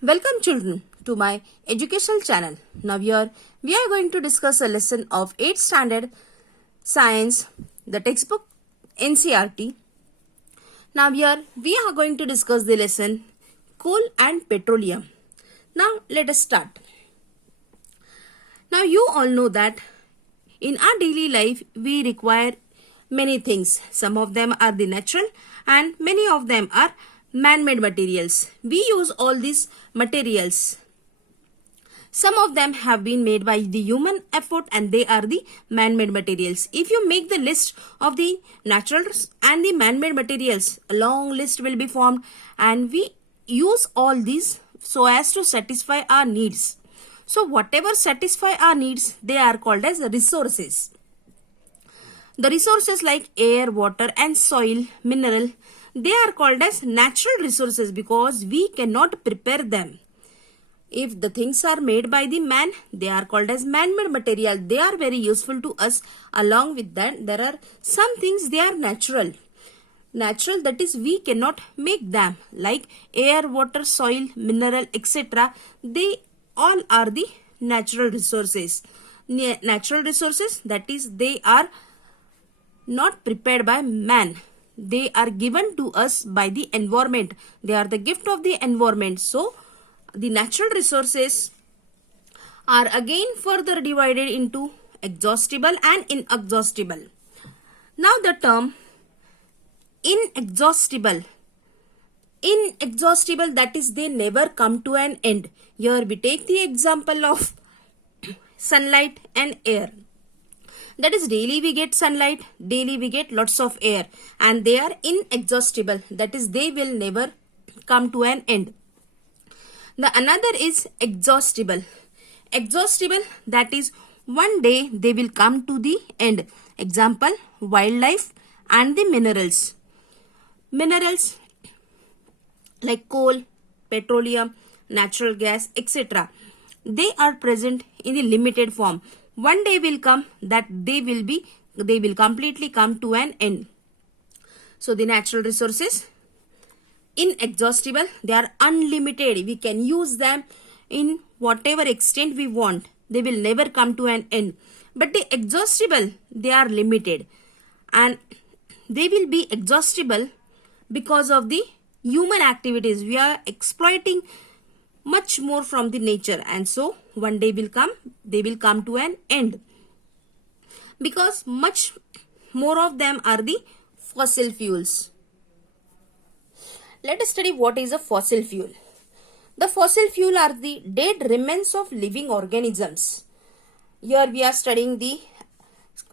Welcome children to my educational channel. Now here we are going to discuss a lesson of 8th standard science, the textbook NCERT. Now here we are going to discuss the lesson coal and petroleum. Now let us start. Now you all know that in our daily life we require many things. Some of them are the natural and many of them are man-made materials. We use all these materials. Some of them have been made by the human effort and they are the man-made materials. If you make the list of the natural and the man-made materials, a long list will be formed and we use all these so as to satisfy our needs. So whatever satisfy our needs, they are called as resources. The resources like air, water and soil, mineral, they are called as natural resources because we cannot prepare them. If the things are made by the man, they are called as man-made material. They are very useful to us. Along with that, there are some things they are natural. Natural, that is, we cannot make them. Like air, water, soil, mineral, etc. They all are the natural resources. Natural resources, that is, they are not prepared by man. They are given to us by the environment. They are the gift of the environment. So, the natural resources are again further divided into exhaustible and inexhaustible. Now, the term inexhaustible. Inexhaustible, that is, they never come to an end. Here we take the example of sunlight and air. That is, daily we get sunlight, daily we get lots of air and they are inexhaustible. That is, they will never come to an end. The another is exhaustible. Exhaustible, that is, one day they will come to the end. Example, wildlife and the minerals. Minerals like coal, petroleum, natural gas, etc. They are present in the limited form. One day will come that they will completely come to an end. So the natural resources, inexhaustible, they are unlimited. We can use them in whatever extent we want. They will never come to an end. But the exhaustible, they are limited. And they will be exhaustible because of the human activities. We are exploiting much more from the nature, and so one day will come, they will come to an end because much more of them are the fossil fuels. Let us study what is a fossil fuel. The fossil fuel are the dead remains of living organisms. Here we are studying the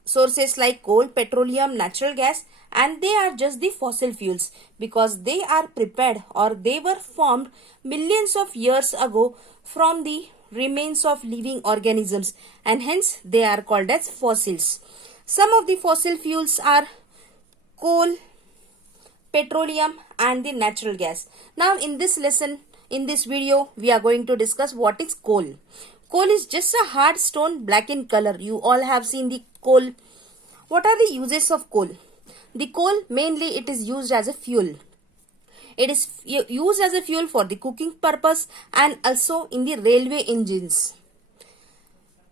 sources like coal, petroleum, natural gas, and they are just the fossil fuels because they are prepared or they were formed millions of years ago from the remains of living organisms and hence they are called as fossils. Some of the fossil fuels are coal, petroleum and the natural gas. Now in this lesson, in this video, we are going to discuss what is coal. Coal is just a hard stone, black in color. You all have seen the coal. What are the uses of coal? The coal, mainly it is used as a fuel. It is used as a fuel for the cooking purpose and also in the railway engines.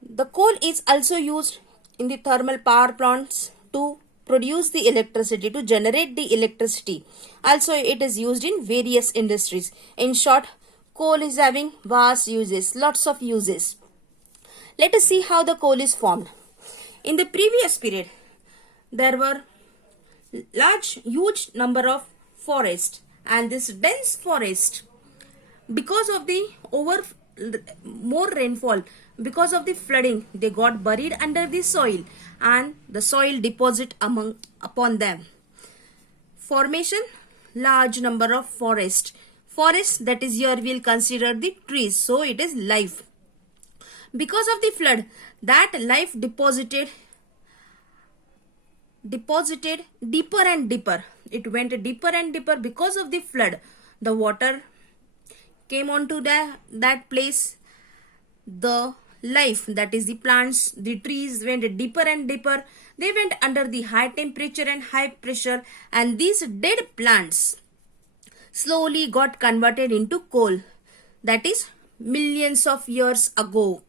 The coal is also used in the thermal power plants to produce the electricity, to generate the electricity. Also, it is used in various industries. In short, coal is having vast uses, lots of uses. Let us see how the coal is formed. In the previous period, there were huge number of forests, and this dense forest, because of the more rainfall, because of the flooding, they got buried under the soil and the soil deposit upon them. Formation, large number of forest, that is, here we will consider the trees, so it is life. Because of the flood, that life deposited deeper and deeper. It went deeper and deeper because of the flood. The water came onto that place. The life, that is the plants, the trees, went deeper and deeper. They went under the high temperature and high pressure, and these dead plants slowly got converted into coal. that is millions of years ago.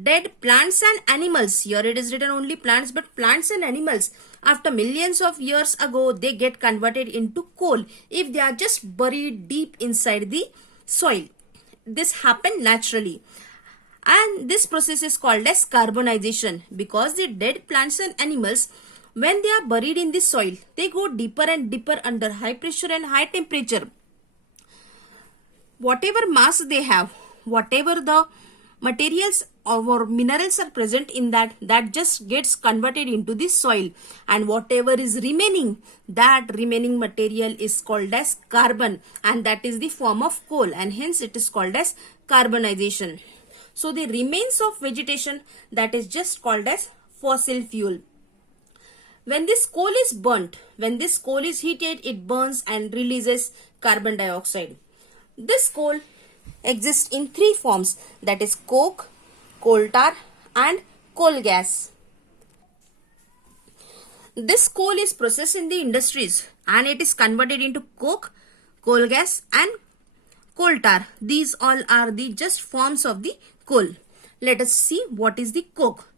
Dead plants and animals, here it is written only plants, but plants and animals after millions of years ago, they get converted into coal if they are just buried deep inside the soil. This happened naturally, and this process is called as carbonization, because the dead plants and animals, when they are buried in the soil, they go deeper and deeper under high pressure and high temperature. Whatever mass they have, whatever the materials or minerals are present in that just gets converted into the soil, and whatever is remaining, that remaining material is called as carbon, and that is the form of coal, and hence it is called as carbonization. So the remains of vegetation, that is just called as fossil fuel. When this coal is burnt, when this coal is heated, it burns and releases carbon dioxide. This coal exists in three forms, that is coke, coal tar and coal gas. This coal is processed in the industries and it is converted into coke, coal gas and coal tar. These all are the just forms of the coal. Let us see what is the coke.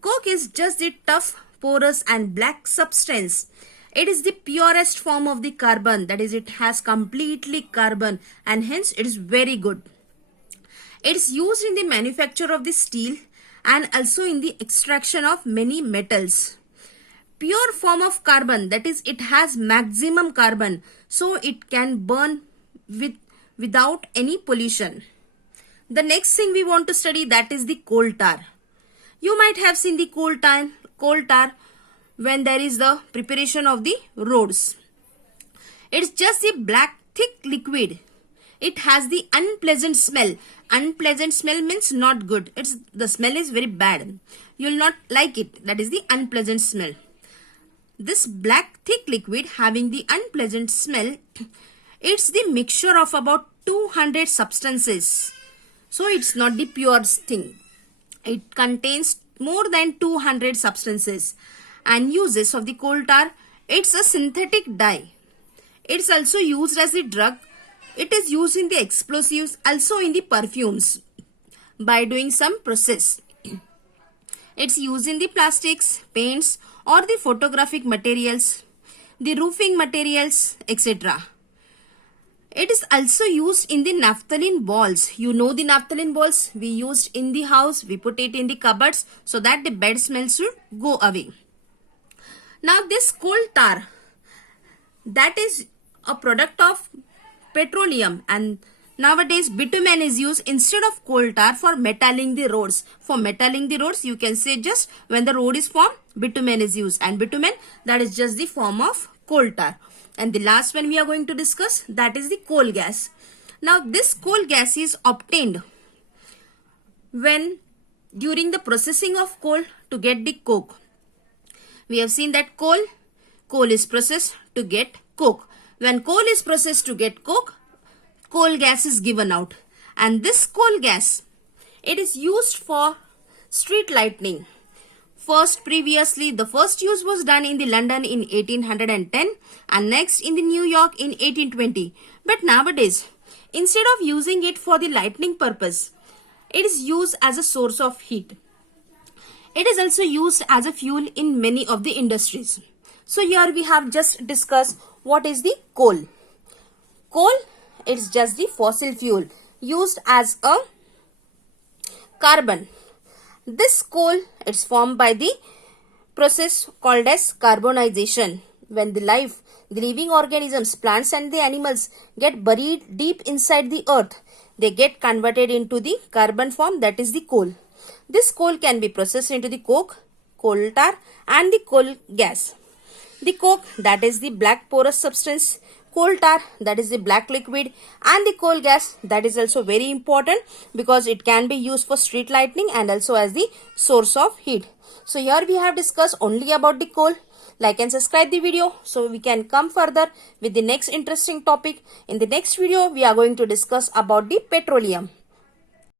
Coke is just the tough, porous and black substance. It is the purest form of the carbon, that is, it has completely carbon, and hence it is very good. It is used in the manufacture of the steel and also in the extraction of many metals. Pure form of carbon, that is, it has maximum carbon, so it can burn without any pollution. The next thing we want to study, that is the coal tar. You might have seen the coal tar when there is the preparation of the roads. It's just a black thick liquid. It has the unpleasant smell. Unpleasant smell means not good. The smell is very bad. You will not like it. That is the unpleasant smell. This black thick liquid having the unpleasant smell, it's the mixture of about 200 substances. So it's not the pure thing. It contains more than 200 substances. And uses of the coal tar, it's a synthetic dye. It's also used as a drug. It is used in the explosives, also in the perfumes by doing some process. It's used in the plastics, paints or the photographic materials, the roofing materials, etc. It is also used in the naphthalene balls. You know the naphthalene balls we used in the house. We put it in the cupboards so that the bad smell should go away. Now this coal tar, that is a product of petroleum, and nowadays bitumen is used instead of coal tar for metalling the roads. For metalling the roads, you can say just when the road is formed, bitumen is used, and bitumen, that is just the form of coal tar. And the last one we are going to discuss, that is the coal gas. Now this coal gas is obtained when during the processing of coal to get the coke. We have seen that coal is processed to get coke. When coal is processed to get coke, coal gas is given out. And this coal gas, it is used for street lighting. Previously, the first use was done in the London in 1810 and next in the New York in 1820. But nowadays, instead of using it for the lighting purpose, it is used as a source of heat. It is also used as a fuel in many of the industries. So here we have just discussed what is the coal. Coal is just the fossil fuel used as a carbon. This coal is formed by the process called as carbonization. When the living organisms, plants and the animals get buried deep inside the earth, they get converted into the carbon form, that is the coal. This coal can be processed into the coke, coal tar and the coal gas. The coke, that is the black porous substance, coal tar, that is the black liquid, and the coal gas, that is also very important because it can be used for street lighting and also as the source of heat. So here we have discussed only about the coal. Like and subscribe the video so we can come further with the next interesting topic. In the next video, we are going to discuss about the petroleum.